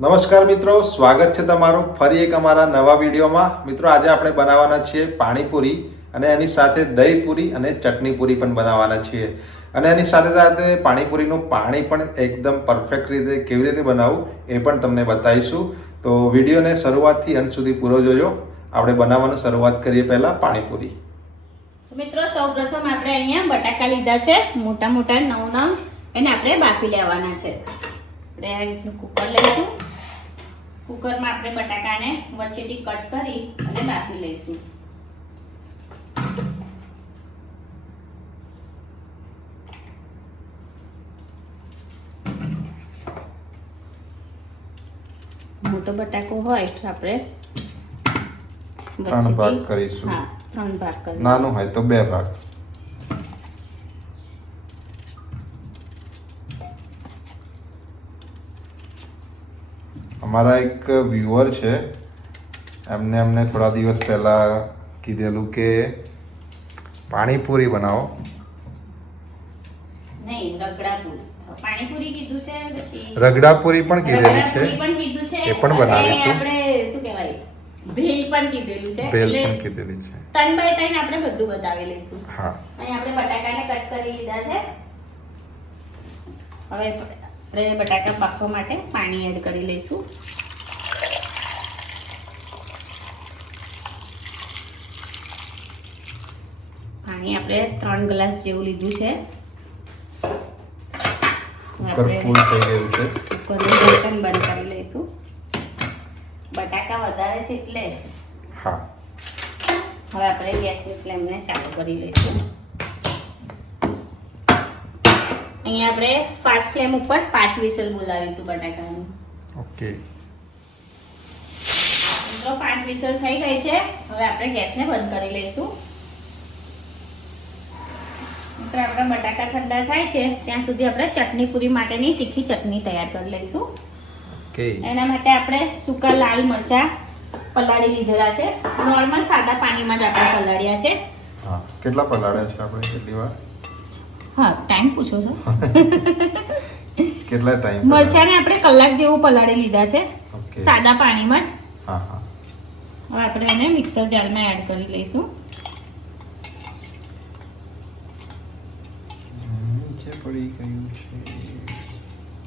નમસ્કાર મિત્રો, સ્વાગત છે તમારું ફરી એક અમારા નવા વિડીયોમાં. મિત્રો આજે આપણે બનાવવાના છીએ પાણીપુરી અને એની સાથે દહીં પૂરી અને ચટણી પૂરી પણ બનાવવાના છીએ. અને એની સાથે સાથે પાણીપુરીનું પાણી પણ એકદમ પરફેક્ટ રીતે કેવી રીતે બનાવવું એ પણ તમને બતાવીશું. તો વિડીયોને શરૂઆતથી અંત સુધી પૂરો જોજો. આપણે બનાવવાનું શરૂઆત કરીએ પહેલાં પાણીપુરી. મિત્રો સૌપ્રથમ આપણે અહીંયા બટાકા લીધા છે મોટા મોટા 9 નંગ. એને આપણે બાફી લેવાના છે. આપણે આ રીતનું કુકર લઈશું. કુકરમાં આપણે બટાકાને વચ્ચેથી કટ કરી અને બાફી લઈશું. મોટો બટાકો હોય તો આપણે 3 ભાગ કરીશું. હા, 3 ભાગ કરીશું. નાનું હોય તો 2 ભાગ. અમારા એક વ્યુઅર છે, અમને થોડા દિવસ પહેલા કીધેલું કે પાણીપુરી બનાવો. નહીં, રગડાપુરી. પાણીપુરી કીધું છે, પછી રગડાપુરી પણ કીધેલી છે, રગડાપુરી પણ કીધું છે. એ પણ બનાવીશું. આપણે શું કહેવાય, ભેલ પણ કીધેલું છે. ભેલ એટલે પણ કીધેલી છે. ટર્ન બાય ટર્ન આપણે બધું બતાવી લઈશું. હા, અહીં આપણે બટાકાને કટ કરી લીધા છે. હવે આપણે બટાકા બાફવા માટે પાણી એડ કરી લઈશું. પાણી આપણે 3 ગ્લાસ જેવું લીધું છે. કુકર ફૂલ થઈ ગયું છે. કુકરનું ઢક્કન બંધ કરી લઈશું. બટાકા વધારે છે એટલે. હા, હવે આપણે ગેસની ફ્લેમને ચાલુ કરી લઈશું. અહીંયા આપણે ફાસ્ટ ફ્લેમ ઉપર 5 વિસલ બોલાવીશું બટાકાનું. ઓકે. તો 5 વિસલ થઈ ગઈ છે. હવે આપણે ગેસને બંધ કરી લઈશું. તો આપણા બટાકા ઠંડા થાય છે ત્યાં સુધી આપણે ચટણી પૂરી માટેની તીખી ચટણી તૈયાર કરી લઈશું. ઓકે. એના માટે આપણે સૂકા લાલ મરચાં પલાળી લીધેલા છે. નોર્મલ સાદા પાણીમાં જ આપણે પલાળ્યા છે. હા, કેટલા પલાળ્યા છે આપણે? કેટલી વાર? હા, ટાઈમ પૂછો છો. કેટલા ટાઈમ? મરચાંને આપણે કલાક જેવું પલાળી લીધા છે, ઓકે. સાદા પાણીમાં જ. હા હા. હવે આપણે એને મિક્સર જારમાં એડ કરી લઈશું. નીચે પડી ગયું છે.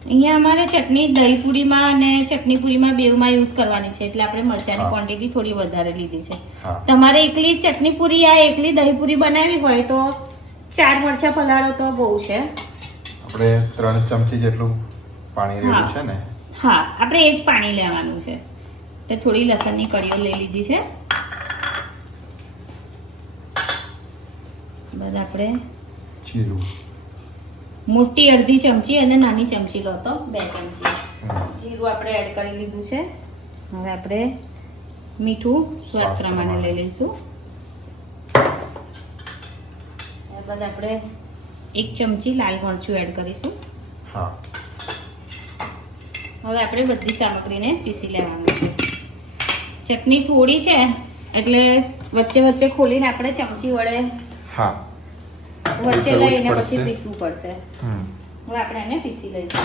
અહીંયા અમારે ચટણી દહીં પૂરીમાં અને ચટણી પૂરીમાં બેવમાં યુઝ કરવાની છે, એટલે આપણે મરચાંની હા. ક્વોન્ટિટી થોડી વધારે લીધી છે. હા. તમારે એકલી ચટણી પૂરી યા એકલી દહીં પૂરી બનાવવી હોય તો 4 મરચાં પલાળો તો બહુ છે. આપણે 3 ચમચી જેટલું પાણી રેડ્યું છે ને? હા, આપણે એ જ પાણી લેવાનું છે. એટલે થોડી લસણની કળીઓ લઈ લીધી છે. બાદ આપણે જીરું. મોટી અડધી ચમચી અને નાની ચમચી લો તો 2 ચમચી જીરું આપણે એડ કરી લીધું છે. હવે આપણે મીઠું સ્વાદ પ્રમાણે લઈ લઈશું. ત્યારબાદ આપણે 1 ચમચી લાલ મરચું એડ કરીશું. હા. હવે આપણે બધી સામગ્રીને પીસી લેવાનું છે. ચટણી થોડી છે એટલે વચ્ચે વચ્ચે ખોલીને આપણે ચમચી વડે હા. વચ્ચે કરવું જ લઈને પડશે. પછી પીસવું પડશે. હમ. હવે આપણે એને પીસી લઈશું.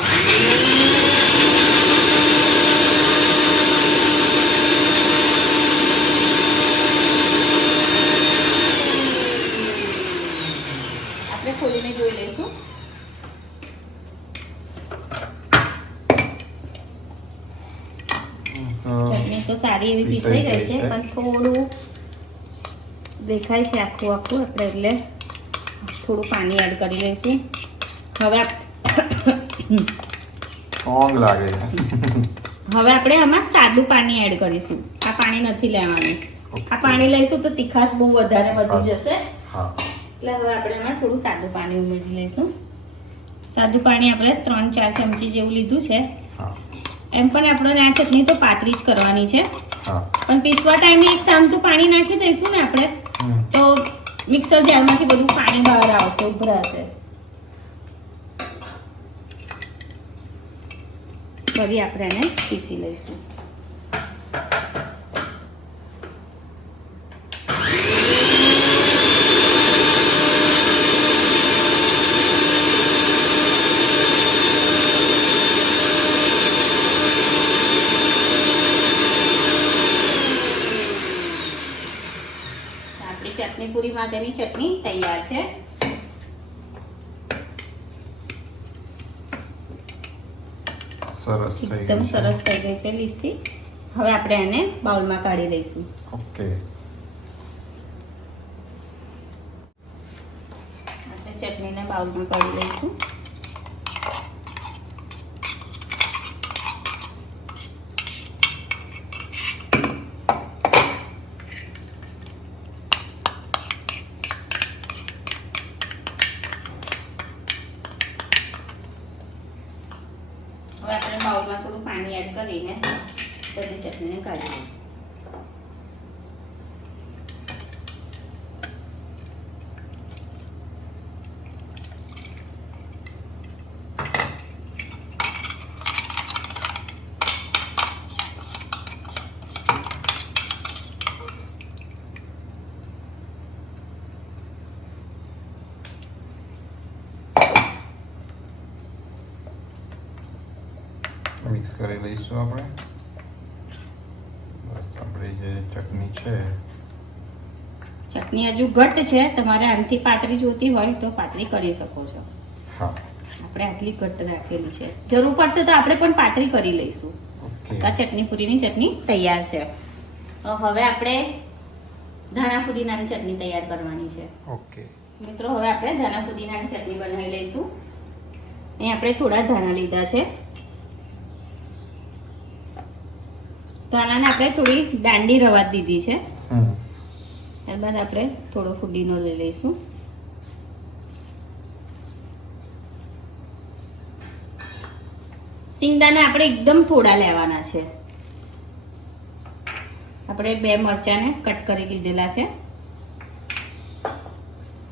આપણે ખોલીને જોઈ લઈશું. ચટણી તો સારી એવી પીસાઈ ગઈ છે, પણ થોડું દેખાય છે આખું આખું, આપણે એટલે થોડું પાણી એડ કરી લઈશું. હવે સ્ટ્રોંગ લાગે છે. હવે આપણે આમાં સાદું પાણી એડ કરીશું. આ પાણી નથી લેવાનું. આ પાણી લઈશું તો તીખાશ બહુ વધારે વધી જશે. હા. એટલે હવે આપણે એમાં થોડું સાદું પાણી ઉમેરી લઈશું. સાદું પાણી આપણે 3-4 ચમચી જેવું લીધું છે. હા. એમ પણ આપણે આ ચટણી તો પાતળી જ કરવાની છે, હા. પણ પીસવા ટાઈમે એક સામતું પાણી નાખી દઈશું ને આપણે હમ. તો મિક્સર જારમાંથી બધું પાણી બહાર આવશે, ઉભરાશે. ફરી આપણે એને પીસી લઈશું. ચટણી પૂરી માટેની ચટણી તૈયાર છે. સરસ થઈ એકદમ ગઈ છે. સરસ થઈ ગઈ છે લીસી. હવે આપણે એને બાઉલમાં કાઢી લઈશું. ઓકે. આપણે ચટણીને બાઉલમાં કાઢી લઈશું. હવે આપણે બાઉલમાં થોડું પાણી એડ કરીને બધી ચટણીને કાઢી લઈશું. મિક્સ કરી લઈશું આપણે. બસ આપણી જે ચટણી છે, ચટણી હજુ ઘટ્ટ છે, તમારે આનાથી પાતળી જોતી હોય તો પાતળી કરી શકો છો. હા આપણે આટલી ઘટ્ટ રાખેલી છે. જરૂર પડશે તો આપણે પણ પાતળી કરી લઈશું. ઓકે. આ ચટણી પૂરીની ચટણી તૈયાર છે. તો હવે આપણે ધાણા પુદીનાની ચટણી તૈયાર કરવાની છે. ઓકે. મિત્રો હવે આપણે ધાણા પુદીનાની ચટણી બનાવી લઈશું. અહીં આપણે થોડા ધાણા લીધા છે. ધાણાને આપણે થોડી દાંડી રવા દીધી છે. ત્યારબાદ આપણે થોડો ફુદીનો લઈ લઈશું. સિંગદાણા આપણે એકદમ થોડા લેવાના છે. આપણે 2 મરચાંને કટ કરી લીધેલા છે.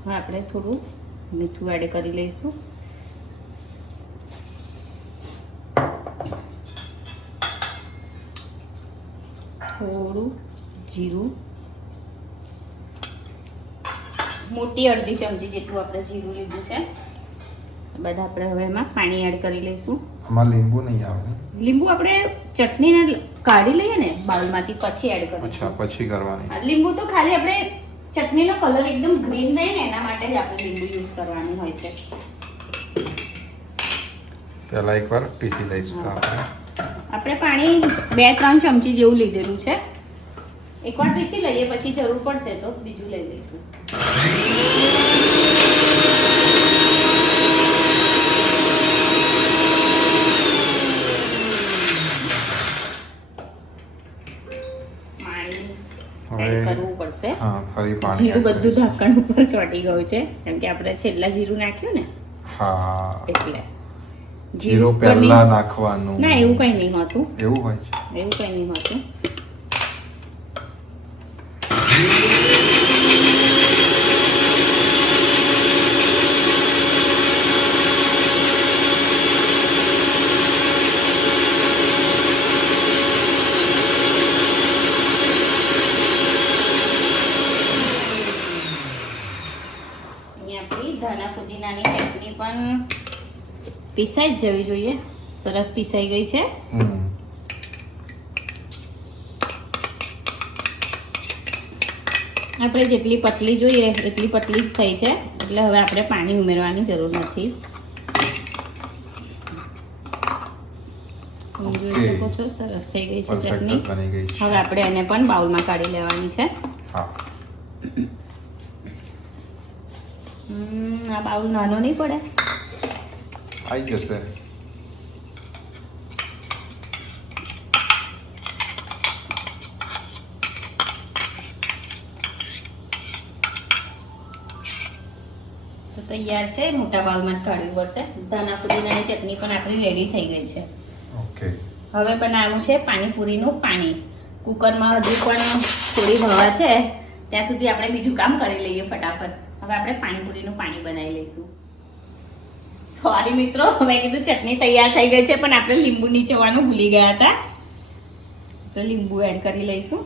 હવે આપણે થોડું મીઠું એડ કરી લઈશું. થોડું જીરું, મોટી અડધી ચમચી જેટલું આપણે જીરું લીધું છે. બધા આપણે હવે એમાં પાણી એડ કરી લઈશું. આમાં લીંબુ નહીં આવે? લીંબુ આપણે ચટણીને કાઢી લઈએ ને બાઉલમાંથી પછી એડ કરીશું. અચ્છા, પછી કરવાની. લીંબુ તો ખાલી આપણે ચટણીનો કલર એકદમ ગ્રીન રહે ને એના માટે જ આપણે લીંબુ યુઝ કરવાની હોય છે. પહેલા એકવાર પીસી લઈશું આપણે પાણી 2-3 ચમચી જેવું લીધેલું છે. એકવાર પીસી લઈએ, પછી જરૂર પડશે તો બીજું લઈ લઈશું. કરવું પડશે. હા, ફરી પાણી. જીરું બધું ઢાંકણ ઉપર ચોંટી ગયું છે કેમ કે આપણે છેલ્લા જીરું નાખ્યું ને. હા, એટલે જીરું પહેલા નાખવાનું. ના, એવું કઈ નહીં હોતું. એવું હોય છે? એવું કઈ નહીં હોતું. ધાણા પુદીનાની ચટણી પણ પીસાઈ જ જવી જોઈએ. સરસ પીસાઈ ગઈ છે. આપણે જેટલી પતલી જોઈએ એટલી પતલી જ થઈ છે, એટલે હવે આપણે પાણી ઉમેરવાની જરૂર નથી. જોઈ શકો છો સરસ થઈ ગઈ છે ચટણી. હવે આપણે એને પણ બાઉલમાં કાઢી લેવાની છે. આ બાઉલ નાનો નહીં પડે? આવી જશે. તો તૈયાર છે. મોટા બાઉલમાં જ કાઢવી પડશે. ધાણા પુદીનાની ચટણી પણ આપણી રેડી થઈ ગઈ છે. ઓકે. હવે બનાવવું છે પાણીપુરીનું પાણી. કુકરમાં હજુ પણ થોડી હવા છે, ત્યાં સુધી આપણે બીજું કામ કરી લઈએ ફટાફટ. હવે આપણે પાણીપુરીનું પાણી બનાવી લઈશું. સોરી મિત્રો, મેં કીધું ચટણી તૈયાર થઈ ગઈ છે, પણ આપણે લીંબુ નીચોવાનું ભૂલી ગયા હતા. તો લીંબુ એડ કરી લઈશું.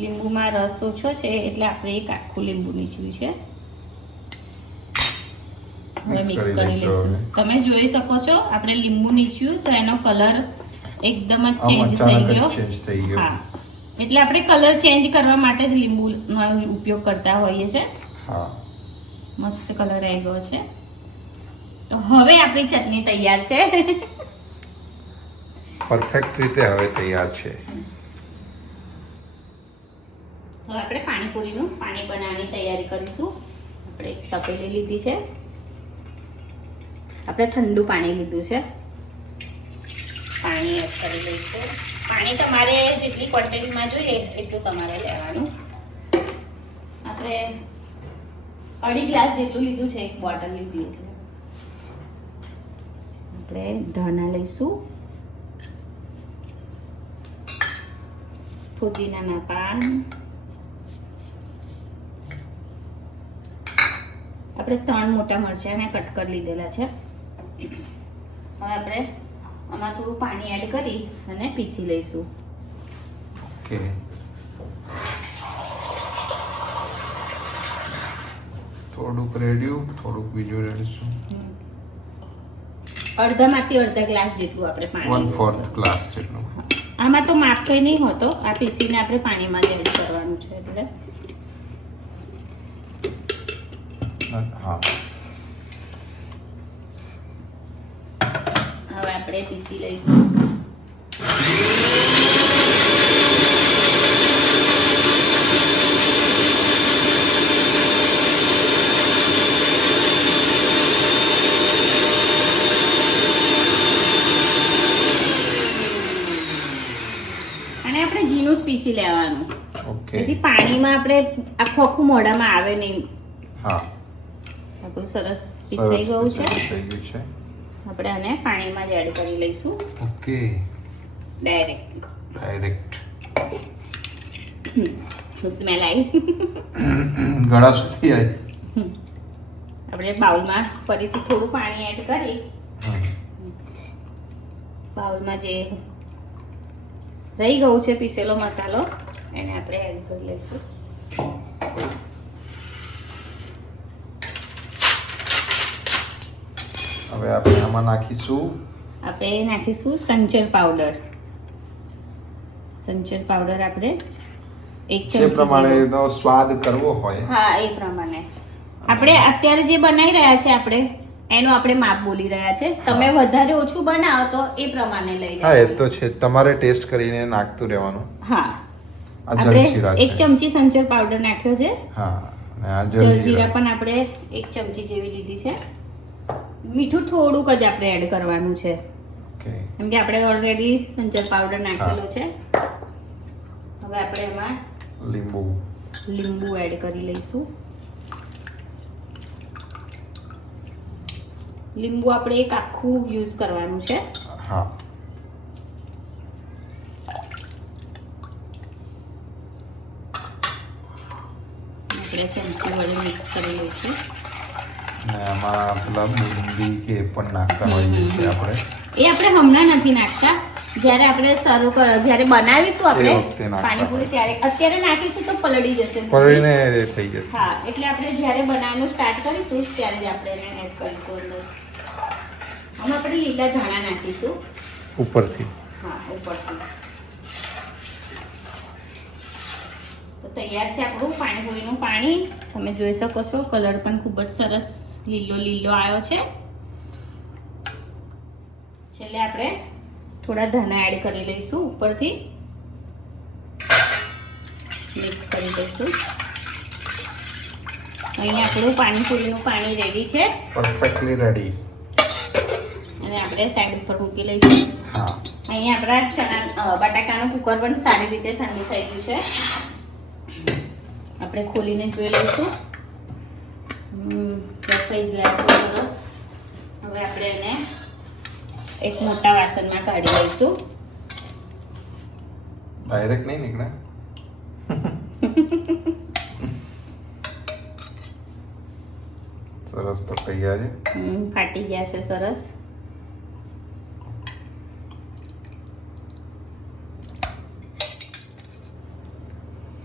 લીંબુમાં રસ ઓછો છે એટલે આપણે એક આખું લીંબુ નીચવ્યું છે. હવે મિક્સ કરી લઈશું. તમે જોઈ શકો છો આપણે લીંબુ નીચવ્યું તો એનો કલર એકદમ જ ચેન્જ થઈ ગયો. હા, એટલે આપણે કલર ચેન્જ કરવા માટે જ લીંબુનો ઉપયોગ કરતા હોઈએ છે. હા, મસ્ત કલર આવી ગયો છે. તો હવે આપણી ચટણી તૈયાર છે. પરફેક્ટ રીતે હવે તૈયાર છે. હવે આપણે પાણીપુરીનું પાણી બનાવવાની તૈયારી કરીશું. આપણે એક તપેલી લીધી છે. આપણે ઠંડુ પાણી લીધું છે. પાણી એડ કરી લઈશું. પાણી તમારે જેટલી ક્વોન્ટિટીમાં જોઈએ એટલું તમારે લેવાનું. આપણે 2.5 ગ્લાસ જેટલું લીધું છે, એક બોટલ લીધી એટલે. આપણે ધાણા લઈશું, પુદીનાના પાન, આપણે 3 મોટા મરચાંને કટ કરી લીધેલા છે. હવે આપણે આમાં થોડું પાણી એડ કરી અને પીસી લઈશું. ઓકે, થોડુંક રેડ્યું, થોડુંક બીજું રેડીશું. અડધામાંથી અડધા ગ્લાસ જેટલું આપણે પાણી 1/4 ગ્લાસ જેટલું. આમાં તો માપ કંઈ નહીં હોતો, આ પીસીને આપણે પાણીમાં જ એડ કરવાનું છે. એટલે હા, હવે આપણે પીસી લઈશું. અને આપણે ઝીણું જ પીસી લેવાનું. ઓકે. જેથી પાણીમાં આપણે આખું મોઢામાં આવે નહીં. હા, આપણું સરસ પીસાઈ ગયું છે. થઈ ગયું છે. આપણે આને પાણીમાં જ એડ કરી લઈશું. ઓકે, ડાયરેક્ટ સ્મેલ આવી. ગળા સુધી આવી. આપણે બાઉલમાં ફરીથી થોડું પાણી એડ કરી બાઉલમાં જે રહી ગયું છે પીસેલો મસાલો એને આપણે એડ કરી લઈશું. હવે આપણે આમાં નાખીશું સંચર પાવડર. સંચર પાવડર આપણે 1 જે ચમચી પ્રમાણે જેવું. એનો સ્વાદ કરવો હોય. હા, એ પ્રમાણે આપણે અત્યારે જે બનાવી રહ્યા છે આપણે એનું આપણે માપ બોલી રહ્યા છે. તમે વધારે ઓછું બનાવો તો એ પ્રમાણે લઈ હા, એ લેવાનું. તો છે, તમારે ટેસ્ટ કરીને નાખતું રહેવાનું. હા, આ આપણે જલજીરા 1 છે. ચમચી સંચર પાવડર નાખ્યો છે. હા, અને આ જલજીરા જલજીરા. પણ આપણે 1 ચમચી જેવી લીધી છે. મીઠું થોડુંક જ આપણે એડ કરવાનું છે, ઓકે, કેમ કે આપણે ઓલરેડી સંચર પાવડર નાખેલો છે. હવે આપણે એમાં લીંબુ એડ કરી લઈશું. લીંબુ આપણે એક આખું યુઝ કરવાનું છે. હા, આપણે ચમચી વડે મિક્સ કરી લઈશું. અને આમાં પેલા બુંદી કે એ પણ નાખતા હોઈએ છીએ આપણે. એ આપણે હમણાં નથી નાખતા, જ્યારે આપણે જ્યારે બનાવીશું આપણે એ વખતે નાખતા પાણીપુરી ત્યારે. અત્યારે નાખીશું તો પલળી જશે. પડીને થઈ જશે. હા, એટલે આપણે જ્યારે બનાવવાનું સ્ટાર્ટ કરીશું ત્યારે જ આપણે એને એડ કરીશું અંદર. આમાં આપણે લીલા ધાણા નાખીશું. ઉપરથી. હા, ઉપરથી. તો તૈયાર છે આપણું પાણીપુરીનું પાણી. તમે જોઈ શકો છો કલર પણ ખૂબ જ સરસ લીલો આવ્યો છે. છેલ્લે આપણે થોડા ધાણા એડ કરી લઈશું ઉપરથી. મિક્સ કરી દઈશું. અહીંયા આપણું પાણીપુરીનું પાણી રેડી છે. Perfectly ready. અને આપણે સાઈડ ઉપર મૂકી લઈશું. હા, અહીંયા આપણા બટાકાનું કુકર પણ સારી રીતે ઠંડુ થઈ ગયું છે. આપણે ખોલીને જોઈ લઈશું. બફાઈ ગયા છે સરસ. હવે આપણે એને એક મોટા વાસણમાં કાઢી લઈશું. ડાયરેક્ટ નહીં નીકળે. સરસ પકાઈ ગયા છે. ફાટી ગયા છે સરસ.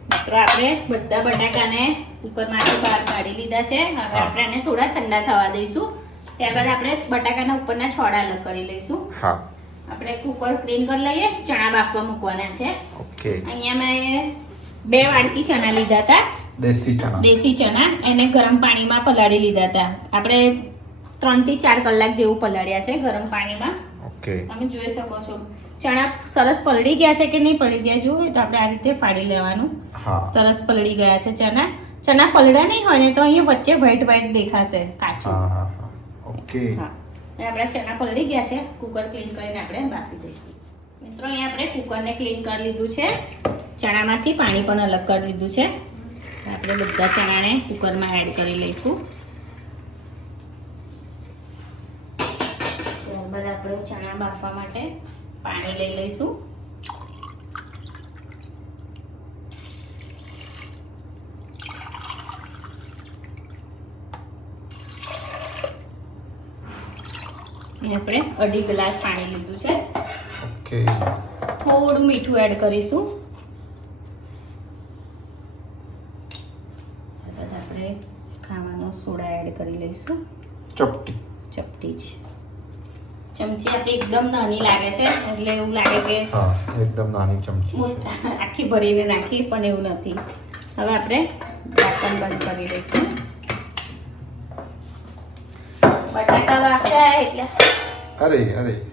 મિત્રો આપણે બધા બટાકાને કુકરમાંથી બહાર કાઢી લીધા છે. હવે આપણે આને થોડા ઠંડા થવા દઈશું. ત્યારબાદ આપણે બટાકાના ઉપરના છોડા અલગ કરી લઈશું. હા, આપણે કુકર ક્લીન કરી લઈએ. ચણા બાફવા મૂકવાના છે. ઓકે. ઓકે. અહીંયા મેં 2 વાડકી ચણા લીધા હતા, દેશી ચણા. એને ગરમ પાણીમાં પલાળી લીધા હતા. આપણે 3 થી 4 કલાક જેવું પલાળ્યા છે ગરમ પાણીમાં. ઓકે. તમે જોઈ શકો છો ચણા સરસ પલળી ગયા છે કે નહીં પલળી ગયા જોઈએ તો આપણે આ રીતે ફાડી લેવાનું. હા. સરસ પલળી ગયા છે ચણા પલળ્યા નહીં હોય ને તો અહીંયા વચ્ચે વ્હાઈટ દેખાશે કાચું. હા હા હા. ઓકે. હા, અને આપણા ચણા પલળી ગયા છે. કુકર ક્લીન કરીને આપણે બાફી દઈશું. મિત્રો અહીંયા આપણે કુકરને ક્લીન કરી લીધું છે. ચણામાંથી પાણી પણ અલગ કરી લીધું છે. આપણે બધા ચણાને કુકરમાં એડ કરી લઈશું. ત્યારબાદ આપણે ચણા બાફવા માટે પાણી લઈ લઈશું. આપણે 2.5 ગ્લાસ પાણી લીધું છે. ઓકે. થોડું મીઠું એડ કરીશું. ત્યારબાદ આપણે ખાવાનો સોડા એડ કરી લઈશું. ચપટી જ. ચમચી આપણી એકદમ નાની લાગે છે એટલે એવું લાગે કે હા, એકદમ નાની ચમચી છે. આખી ભરીને નાખી પણ એવું નથી. હવે આપણે ઢાંકણ બંધ કરી દઈશું. બટાકા બાફ્યા એટલે અરે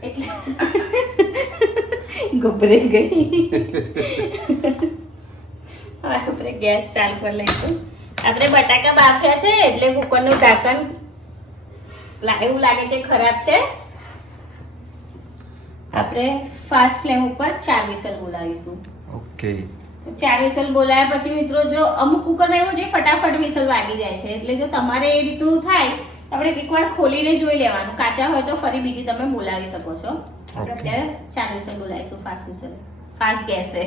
એટલે ગભરાઈ ગઈ. હવે આપણે ગેસ ચાલુ કરી લઈશું. આપણે બટાકા બાફ્યા છે એટલે કુકરનું ઢાંકણ એવું લાગે છે ખરાબ છે. આપણે ફાસ્ટ ફ્લેમ ઉપર 4 વિસલ બોલાવીશું. ઓકે. 4 વિસલ બોલાયા પછી મિત્રો જો અમુક કુકરમાં એવું છે ફટાફટ વિસલ વાગી જાય છે એટલે જો તમારે એ રીતનું થાય આપણે એકવાર ખોલીને જોઈ લેવાનું. કાચા હોય તો ફરી બીજી તમે બોલાવી શકો છો. આપણે અત્યારે 4 વિસલ બોલાવીશું. ફાસ્ટ ગેસે.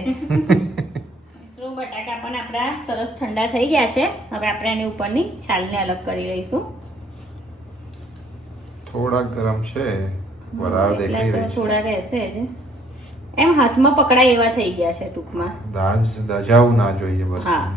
મિત્રો બટાકા પણ આપણા સરસ ઠંડા થઈ ગયા છે. હવે આપણે એની ઉપરની છાલને અલગ કરી લઈશું. થોડા ગરમ છે, વરાળ દેખાઈ રહી છે. થોડા રહેશે જ. એમ હાથમાં પકડાય એવા થઈ ગયા છે ટૂંકમાં. દાજાવું ના જોઈએ બસ. હા.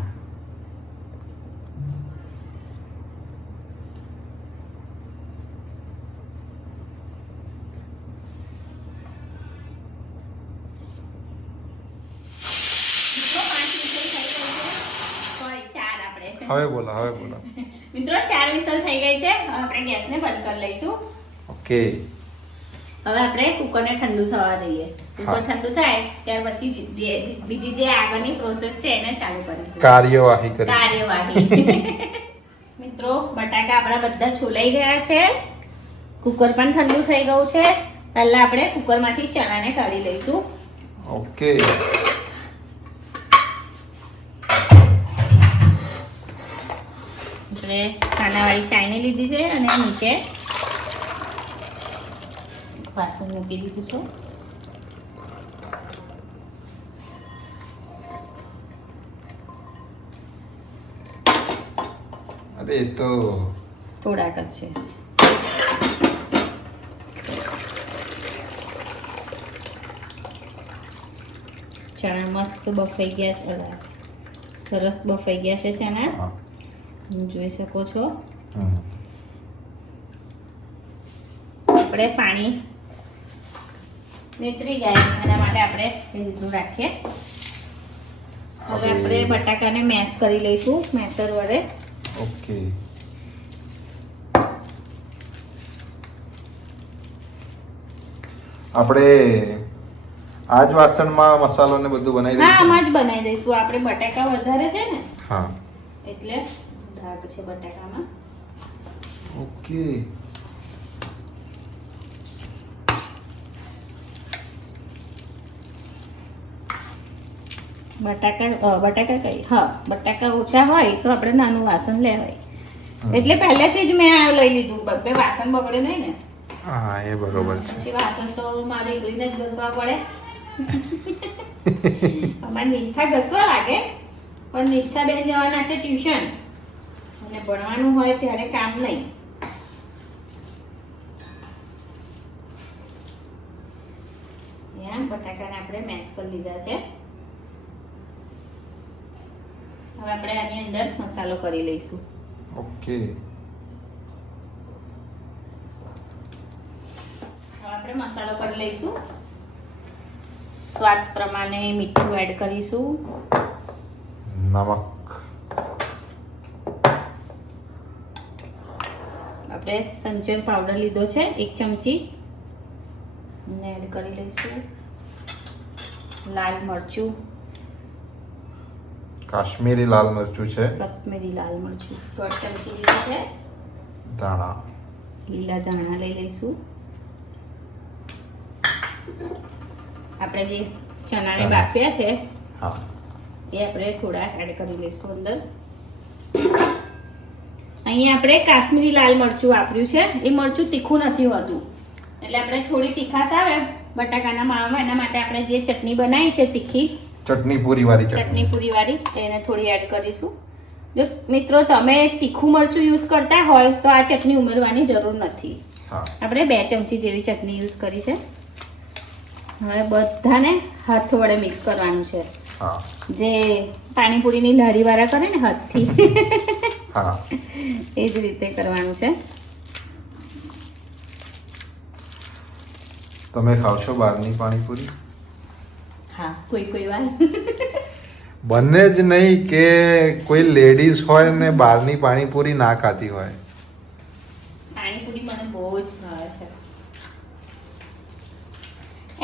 હવે બોલો. મિત્રો 4 વિસલ થઈ ગઈ છે. હવે આપણે ગેસને બંધ કરી લઈશું. ઓકે. હવે આપણે કુકરને ઠંડુ થવા દઈએ. કુકર ઠંડુ થાય ત્યાર પછી બીજી જે આગળની પ્રોસેસ છે એને ચાલુ કરીશું. કાર્યવાહી. મિત્રો બટાકા આપણા બધા છોલાઈ ગયા છે. કુકર પણ ઠંડુ થઈ ગયું છે. પહેલા આપણે કુકરમાંથી ચણાને કાઢી લઈશું. ઓકે. આપણે ખાનાવાળી ચાયણી લીધી છે અને નીચે વાસણ મૂકી દીધું છે. અરે એ તો થોડાક જ છે. ચણા મસ્ત બફાઈ ગયા છે. સરસ બફાઈ ગયા છે ચણા. જોઈ શકો છો. આપણે પાણી નીતરી જાય એના માટે આપણે એ રીતનું રાખીએ. હવે આપણે બટાકાને મેશ કરી લઈશું મેસર વડે. ઓકે. આપણે આ જ વાસણમાં મસાલો ને બધું બનાવી દઈશું. હા, આમાં જ બનાવી દઈશું. આપણે બટાકા વધારે છે ને હા એટલે ધાક છે બટાકામાં. ઓકે. બટાકા ઓછા હોય તો આપણે નાનું વાસણ લેવાય. એટલે પહેલેથી જ મેં આ લઈ લીધું. બે વાસણ બગડે નહીં ને. હા, એ બરોબર છે. પછી વાસણ તો મારે એકલીને જ ઘસવા પડે. અમારે નિષ્ઠા ઘસવા લાગે પણ નિષ્ઠા બેન જવાના છે ટ્યુશન અને ભણવાનું હોય ત્યારે કામ નહીં. બટાકાને આપણે મેશ કરી લીધા છે. હવે આપણે આની અંદર મસાલો કરી લઈશું. ઓકે. હવે આપણે મસાલો કરી લઈશું. સ્વાદ પ્રમાણે મીઠું એડ કરીશું. નમક. આપણે સંચર પાવડર લીધો છે 1 ચમચી ને એડ કરી લઈશું. લાલ મરચું, કાશ્મીરી લાલ મરચું છે. કશ્મીરી લાલ મરચું 1 ચમચી લીધું છે. ધાણા. લીલા ધાણા લઈ લઈશું. આપણે જે ચણાને બાફ્યા છે હા, એ આપણે થોડા એડ કરી લઈશું અંદર. અહીંયા આપણે કાશ્મીરી લાલ મરચું વાપર્યું છે. એ મરચું તીખું નથી હોતું, એટલે આપણે થોડી તીખાશ આવે બટાકાના માવામાં, એના માટે આપણે જે ચટણી બનાવી છે તીખી ચટણી પૂરી વાળી ચટણી પૂરી વાળી એને થોડી એડ કરીશું. જો મિત્રો તમે તીખું મરચું યુઝ કરતા હોય તો આ ચટણી ઉમેરવાની જરૂર નથી. હા, આપણે 2 ચમચી જેવી ચટણી યુઝ કરી છે. હવે બધાને હાથ વડે મિક્સ કરવાનું છે. હા, જે પાણીપુરીની લારી વાળા કરે ને હાથથી હા, એ જ રીતે કરવાનું છે. તમે ખાવ છો બહારની પાણીપુરી? હા, કોઈ વાર. બંને જ નહીં કે કોઈ લેડીઝ હોય ને બહારની પાણીપુરી ના ખાતી હોય. પાણીપુરી મને બહુ જ ભાવે છે.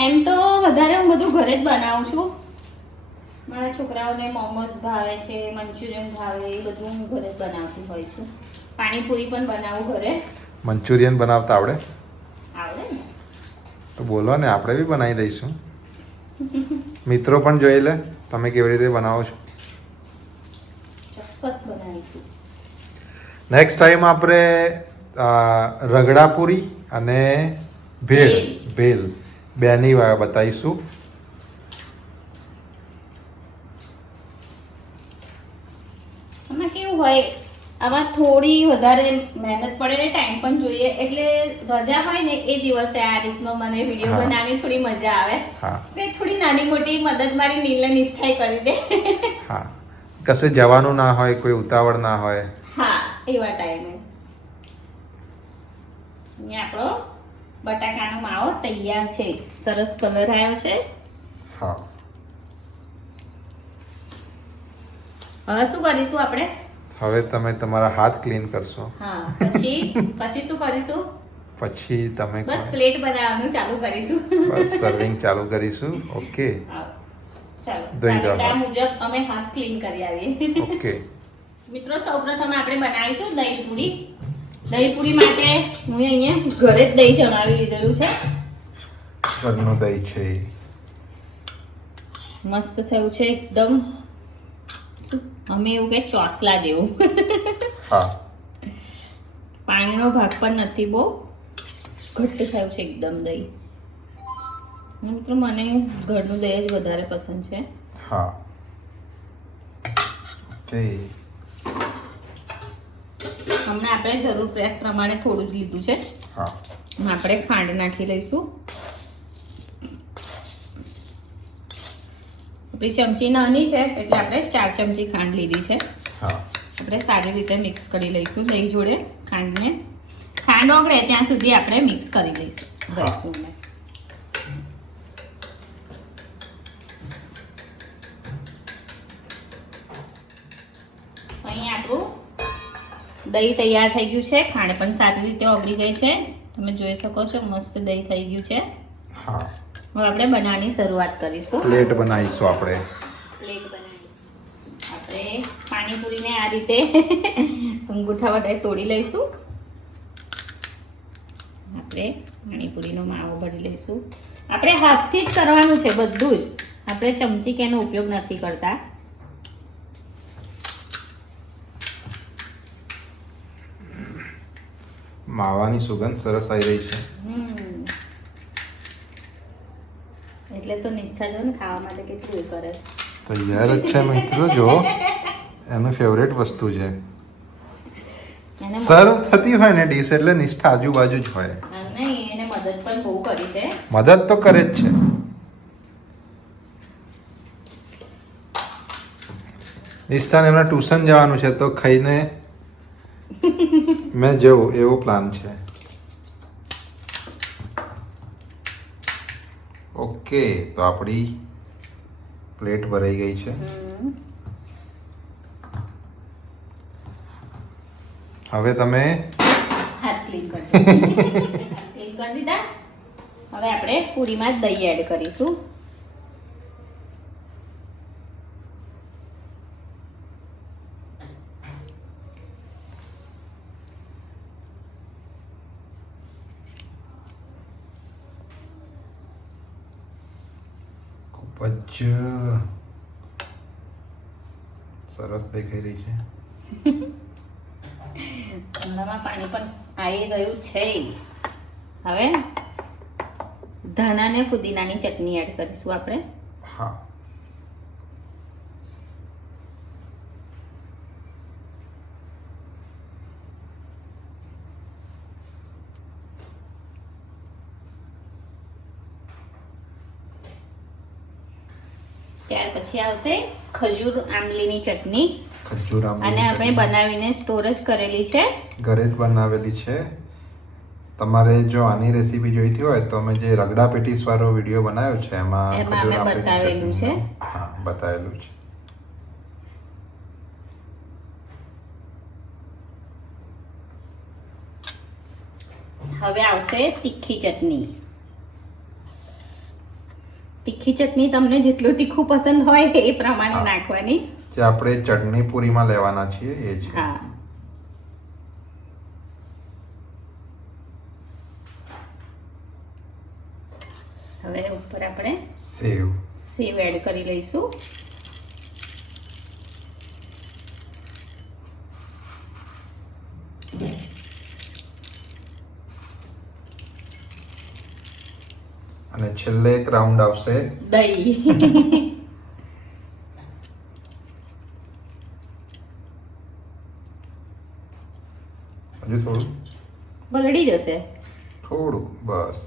એમ તો વધારે હું બધું ઘરે જ બનાવું છું. મારા છોકરાઓને મોમોસ ભાવે છે, મંચુરિયન ભાવે, એ બધું હું ઘરે જ બનાવતી હોય છું. પાણીપુરી પણ બનાવું ઘરે. મંચુરિયન બનાવતા આવડે? આવડે ને. તો બોલો ને, આપણે બી બનાવી દઈશું. મિત્રો પણ જોઈ લે તમે કેવી રીતે બનાવો છો. ચોક્કસ બનાવીશું. નેક્સ્ટ ટાઈમ આપણે રગડાપુરી અને ભેલ બેની બતાવીશું. આમાં કેવું હોય, આમાં થોડી વધારે મહેનત પડે ને ટાઈમ પણ જોઈએ, એટલે રજા હોય ને એ દિવસે આ રીતનો મને વિડીયો હા. બનાવવાની થોડી મજા આવે. હા, એટલે થોડી નાની મોટી મદદ મારી નીલને નિષ્ઠાઈ કરી દે. હા, કશે જવાનું ના હોય, કોઈ ઉતાવળ ના હોય. હા, એવા ટાઈમે. અહીંયા આપણો બટાકાનો માવો તૈયાર છે. સરસ કલર આવ્યો છે. હા, હવે શું કરીશું આપણે? હવે તમે તમારા હાથ ક્લીન કરશો. હા, પછી શું કરીશું? પછી તમે બસ પ્લેટ બનાવવાનું ચાલુ કરીશું. બસ સર્વિંગ ચાલુ કરીશું. ઓકે, હા, ચાલો. દહીં દો. આ મુજબ અમે હાથ ક્લીન કરી આવીએ. ઓકે. મિત્રો, સૌપ્રથમ આપણે બનાવીશું દહીં પૂરી. દહીં પૂરી માટે હું અહીંયા ઘરે જ દહીં જમાવી લીધેલું છે. ઘરનું દહીં છે. મસ્ત થયું છે એકદમ. અમે એવું કે ચોસલા જેવું. હા, પાણીનો ભાગ પણ નથી, બહુ ઘટ્ટ થયું છે એકદમ દહીં. મિત્રો, મને ઘરનું દહીં જ વધારે પસંદ છે. હા, ઓકે. હમણાં આપણે જરૂર પ્રમાણે થોડું જ લીધું છે. હા, આપણે ખાંડ નાખી લઈશું. આપણી ચમચી નાની છે એટલે આપણે 4 ચમચી ખાંડ લીધી છે. હા, આપણે સારી રીતે મિક્સ કરી લઈશું દહીં જોડે ખાંડને. ખાંડ ઓગળે ત્યાં સુધી આપણે મિક્સ કરી લઈશું. અહીં આપણું દહીં તૈયાર થઈ ગયું છે. ખાંડ પણ સારી રીતે ઓગળી ગઈ છે. તમે જોઈ શકો છો, મસ્ત દહીં થઈ ગયું છે. હા. હવે આપણે બનાવવાની શરૂઆત કરીશું. પ્લેટ બનાવીશું આપણે. પ્લેટ બનાવીશું. આપણે પાણીપુરીને આ રીતે અંગૂઠા વડે તોડી લઈશું. આપણે પાણીપુરીનો માવો ભરી લઈશું. આપણે હાથથી જ કરવાનું છે બધું જ. આપણે ચમચી કે એનો ઉપયોગ નથી કરતા. માવાની સુગંધ સરસ આવી રહી છે. એટલે તો નિષ્ઠા જો ને ખાવા માટે કેટલું એ કરે. તૈયાર જ છે મિત્રો. જો એનું ફેવરેટ વસ્તુ છે. સર્વ થતી હોય ને ડીશ એટલે નિષ્ઠા આજુબાજુ જ હોય. નહીં, એને મદદ પણ બહુ કરી છે. મદદ તો કરે જ છે. નિષ્ઠાને એમના ટ્યુશન જવાનું છે તો ખાઈને મેં જવું એવો પ્લાન છે. ઓકે, તો આપણી પ્લેટ ભરાઈ ગઈ છે. હવે તમે હાથ ક્લીન કરી દીધા. હવે આપણે પૂરીમાં દહીં એડ કરીશું. ખૂબ જ સરસ દેખાઈ રહી છે. ઠંડામાં પાણી પણ આવી રહ્યું છે. હવે ધાણા ને ફુદીનાની ચટણી એડ કરીશું આપણે. હા, ત્યાર પછી આવશે ખજૂર આમલીની ચટણી. ખજૂર આમલી અને આપણે બનાવીને સ્ટોરેજ કરેલી છે. ઘરે જ બનાવેલી છે. તમારે જો આની રેસીપી જોઈતી હોય તો અમે જે રગડા પેટીસ વાળો વિડીયો બનાવ્યો છે એમાં ખજૂર અમે આમલીની બતાવેલું છે. ચટણીનું, હા, બતાવેલું છે. હવે આવશે તીખી ચટણી. તીખી ચટણી તમને જેટલું તીખું પસંદ હોય એ પ્રમાણે નાખવાની. જે આપણે ચટણી પૂરીમાં લેવાના છીએ એ છે. હા, હવે ઉપર આપણે સેવ એડ કરી લઈશું. અને છેલ્લે એક રાઉન્ડ આવશે દહીં. હજુ થોડું બગડી જશે. થોડું બસ.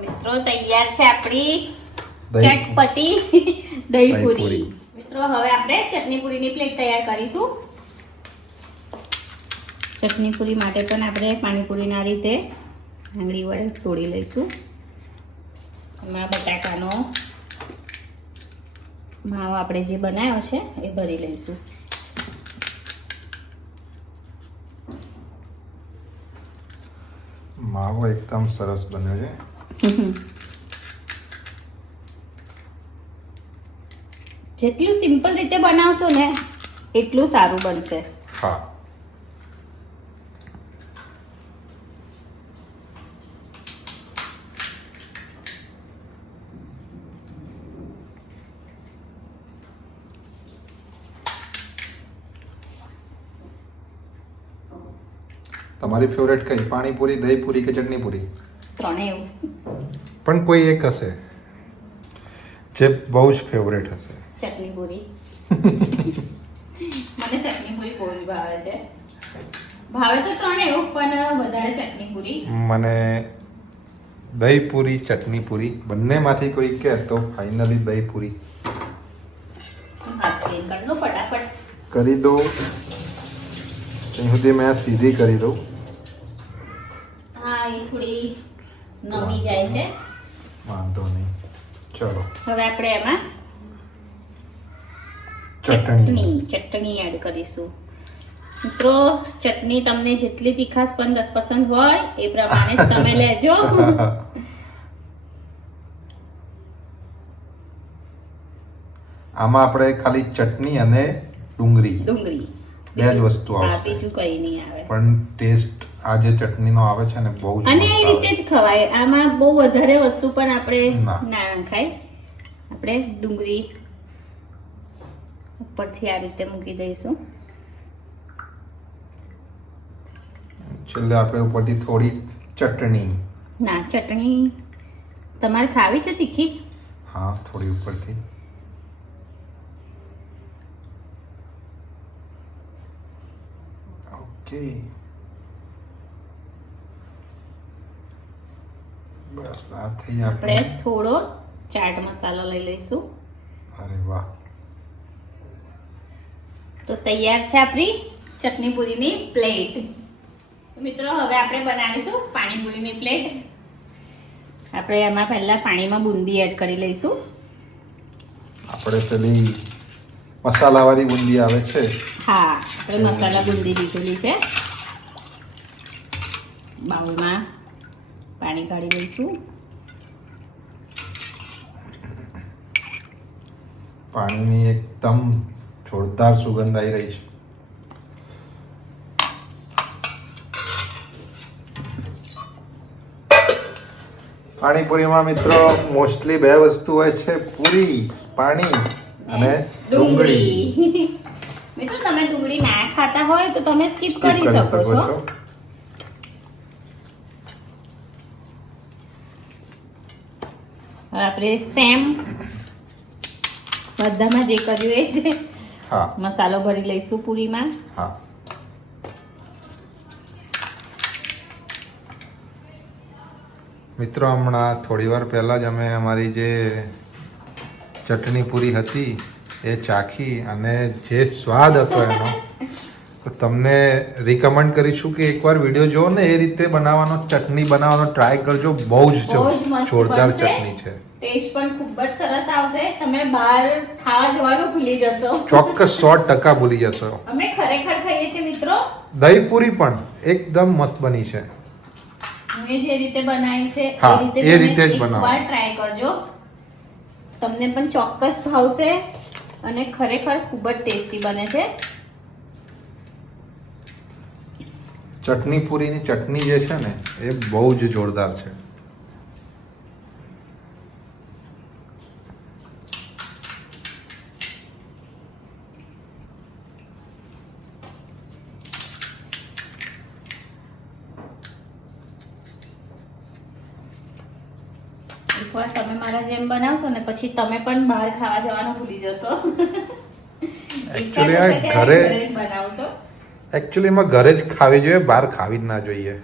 મિત્રો તૈયાર છે આપણી દહીં ચટપટી દહીં દહીં પૂરી. પૂરી. મિત્રો હવે આપણે ચટણી પૂરીની પ્લેટ તૈયાર કરીશું. ચટણી પૂરી માટે પણ આપણે પાણીપુરીના રીતે આંગળી વડે તોડી લઈશું. એમાં બટાકાનો માવો આપણે જે બનાવ્યો છે એ ભરી લઈશું. માવો એકદમ સરસ બન્યો છે. જેટલું સિમ્પલ રીતે બનાવશો ને એટલું સારું બનશે. હા, તમારી ફેવરેટ કઈ? પાણીપુરી, દહીં પૂરી કે ચટણી પૂરી? ત્રણેય એવું. પણ કોઈ એક હશે જે બહુ જ ફેવરેટ હશે. ચટણી પૂરી. મને ચટણી પૂરી બહુ જ ભાવે છે. ભાવે તો ત્રણેય એવું, પણ વધારે ચટણી પૂરી. મને દહીં પૂરી, ચટણી પૂરી બંનેમાંથી કોઈ કે તો ફાઇનલી દહીં પૂરી હાથ ક્લીન કરી દો ફટાફટ. કરી દો. ત્યાં સુધી મેં આ સીધી કરી દઉં. હા, એ થોડી નમી જાય છે. વાંધો નહીં. ચલો, હવે આપણે એમાં ચટણી ચટણી એડ કરીશું. મિત્રો, ચટણી તમને જેટલી તીખાશ પસંદ હોય એ પ્રમાણે જ તમે લેજો. આમાં આપણે ખાલી ચટણી અને ડુંગળી બે જ વસ્તુ આવશે. બીજું કઈ નહીં આવે. પણ ટેસ્ટ આ જે ચટણીનો આવે છે ને બહુ જ અને મસ્ત એ આવે. રીતે જ ખવાય. આમાં બહુ વધારે વસ્તુ પણ આપણે ના. ના નખાય. આપણે ડુંગળી ઉપરથી આ રીતે મૂકી દઈશું. છેલ્લે આપણે ઉપરથી થોડી ચટણી. ના, ચટણી તમારે ખાવી છે તીખી? હા, થોડી ઉપરથી. ઓકે, બસ આ થઈ આપણે થોડો ચાટ મસાલો લઈ લઈશું. અરે વાહ, તો તૈયાર છે આપણી ચટણી પૂરીની પ્લેટ. તો મિત્રો, હવે આપણે બનાવીશું પાણીપુરીની પ્લેટ. આપણે એમાં પહેલા પાણીમાં બુંદી એડ કરી લઈશું. આપણે પેલી મસાલાવાળી બુંદી આવે છે. હા, આપણે મસાલા બુંદી લીધેલી છે. બાઉલમાં પાણી કાઢી લઈશું. પાણીની એકદમ જોરદાર સુગંધ આવી રહી છે. પાણીપુરીમાં મિત્રો મોસ્ટલી બે વસ્તુ હોય છે, પૂરી, પાણી અને ડુંગળી. મિત્રો તમે ડુંગળી ના ખાતા હોય તો તમે સ્કીપ કરી શકો છો. આપણે સેમ બધામાં જે કર્યું એ જ મસાલો ભરી લઈશું પૂરીમાં. હા, મિત્રો હમણાં થોડી વાર પહેલાં જ અમે અમારી જે ચટણી પૂરી હતી એ ચાખી અને જે સ્વાદ હતો એનો, તો તમને રિકમેન્ડ કરીશું કે એકવાર વિડીયો જુઓ ને એ રીતે બનાવવાનો, ચટણી બનાવવાનો ટ્રાય કરજો. બહુ જ જોરદાર ચટણી છે. ટેસ્ટ પણ ખૂબ જ સરસ આવશે. તમે બહાર ખાવા જવાનું ભૂલી જશો. ચોક્કસ 100% ભૂલી જશો. અમે ખરેખર ખાઈએ છીએ મિત્રો. દહીં પૂરી પણ એકદમ મસ્ત બની છે. મેં જે રીતે બનાવ્યું છે એ રીતે જ બનાવો. એકવાર ટ્રાય કરજો, તમને પણ ચોક્કસ ભાવશે અને ખરેખર ખૂબ જ ટેસ્ટી બને છે. ચટણી પૂરીની ચટણી જે છે ને એ બહુ જ જોરદાર છે. એકવાર તમે મારા જેમ બનાવશો ને પછી તમે પણ બહાર ખાવા જવાનું ભૂલી જશો. એકચ્યુઅલીમાં ઘરે જ ખાવી જોઈએ, બહાર ખાવી જ ના જોઈએ.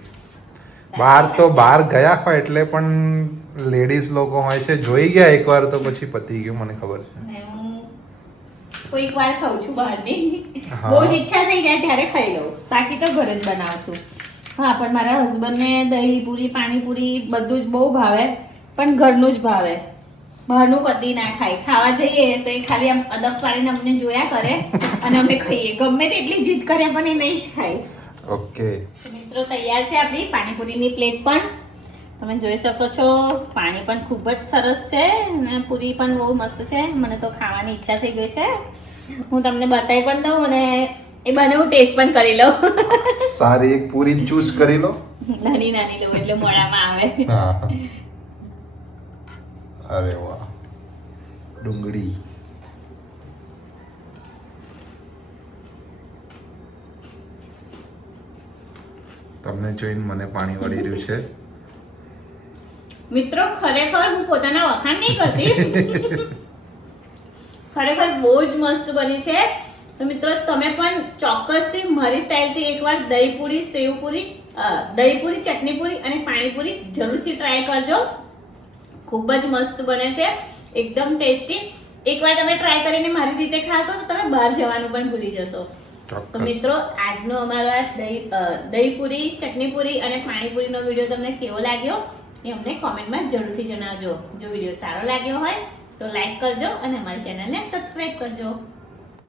બહાર તો બહાર ગયા હોય એટલે પણ લેડીઝ લોકો હોય છે, જોઈ ગયા એકવાર તો પછી પતી ગયું, મને ખબર છે. કોઈક વાર ખાઉં છું બહારની, બહુ જ ઈચ્છા થઈ જાય ત્યારે ખાઈ લઉં, બાકી તો ઘરે જ બનાવું છું. હા, પણ મારા હસબન્ડને દહીં પૂરી, પાણીપુરી બધું જ બહુ ભાવે, પણ ઘરનું જ ભાવે. બહારનું કદી ના ખાય. ખાવા જઈએ તો એ ખાલી આમ અદબ પાડીને અમને જોયા કરે અને અમે ખાઈએ. ગમે તેટલી જીદ કરે પણ એ નહીં જ ખાય. ઓકે મિત્રો, તૈયાર છે આપણી પાણીપુરીની પ્લેટ પણ. તમે જોઈ શકો છો, પાણી પણ ખૂબ જ સરસ છે અને પૂરી પણ બહુ મસ્ત છે. મને તો ખાવાની ઈચ્છા થઈ ગઈ છે. હું તમને બતાવી પણ દઉં અને એ બને હું ટેસ્ટ પણ કરી લઉં. સારી એક પૂરી ચૂઝ કરી લો. નાની નાની લઉં એટલે મોઢામાં આવે. હા, અરે વાહ, ડુંગળી. તમને જોઈને મને પાણી વળી રહ્યું છે. મિત્રો, ખરેખર હું પોતાના વખાણ નહીં કરતી. ખરેખર બહુ જ મસ્ત બની છે. તો મિત્રો, તમે પણ ચોક્કસથી મારી સ્ટાઇલથી એકવાર દહીં પૂરી, સેવ પૂરી, દહીં પૂરી, ચટણી પૂરી અને પાણીપુરી જરૂરથી ટ્રાય કરજો. ખૂબ જ મસ્ત બને છે, એકદમ ટેસ્ટી. એકવાર તમે ટ્રાય કરીને મારી રીતે ખાશો તો તમે બહાર જવાનું પણ ભૂલી જશો. તો મિત્રો, આજનો અમારો આ દહીં પૂરી, ચટણી પૂરી અને પાણીપુરીનો વિડીયો તમને કેવો લાગ્યો એ અમને કોમેન્ટમાં જરૂરથી જણાવજો. જો વિડીયો સારો લાગ્યો હોય તો લાઈક કરજો અને અમારી ચેનલને સબસ્ક્રાઇબ કરજો.